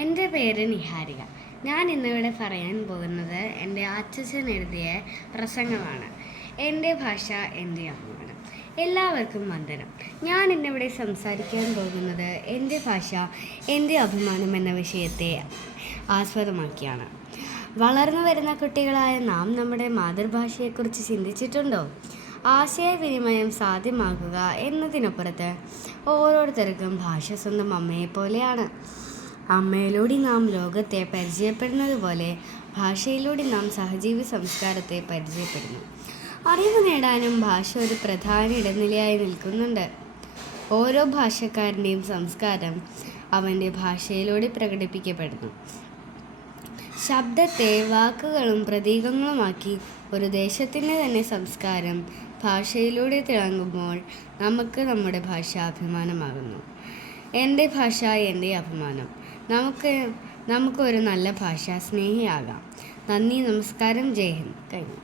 എൻ്റെ പേര് നിഹാരിക. ഞാൻ ഇന്നിവിടെ പറയാൻ പോകുന്നത് എൻ്റെ അച്ഛൻ എഴുതിയ പ്രസംഗമാണ്. എൻ്റെ ഭാഷ എൻ്റെ അഭിമാനം. എല്ലാവർക്കും വന്ദനം. ഞാൻ ഇന്നിവിടെ സംസാരിക്കാൻ പോകുന്നത് എൻ്റെ ഭാഷ എൻ്റെ അഭിമാനം എന്ന വിഷയത്തെ ആസ്പദമാക്കിയാണ്. വളർന്നു വരുന്ന കുട്ടികളായ നാം നമ്മുടെ മാതൃഭാഷയെക്കുറിച്ച് ചിന്തിച്ചിട്ടുണ്ടോ? ആശയവിനിമയം സാധ്യമാക്കുക എന്നതിനപ്പുറത്ത് ഓരോരുത്തർക്കും ഭാഷ സ്വന്തം അമ്മയെപ്പോലെയാണ്. അമ്മയിലൂടെ നാം ലോകത്തെ പരിചയപ്പെടുന്നത് പോലെ ഭാഷയിലൂടെ നാം സഹജീവി സംസ്കാരത്തെ പരിചയപ്പെടുന്നു. അറിവ് നേടാനും ഭാഷ ഒരു പ്രധാന ഇടനിലയായി നിൽക്കുന്നുണ്ട്. ഓരോ ഭാഷക്കാരൻ്റെയും സംസ്കാരം അവൻ്റെ ഭാഷയിലൂടെ പ്രകടിപ്പിക്കപ്പെടുന്നു. ശബ്ദത്തെ വാക്കുകളും പ്രതീകങ്ങളുമാക്കി ഒരു ദേശത്തിൻ്റെ തന്നെ സംസ്കാരം ഭാഷയിലൂടെ തിളങ്ങുമ്പോൾ നമുക്ക് നമ്മുടെ ഭാഷ അഭിമാനമാകുന്നു. എൻ്റെ ഭാഷ എൻ്റെ അഭിമാനം. നമുക്കൊരു നല്ല ഭാഷാ സ്നേഹിയാകാം. നന്ദി, നമസ്കാരം, ജയ് ഹിന്ദ്. കഴിഞ്ഞു.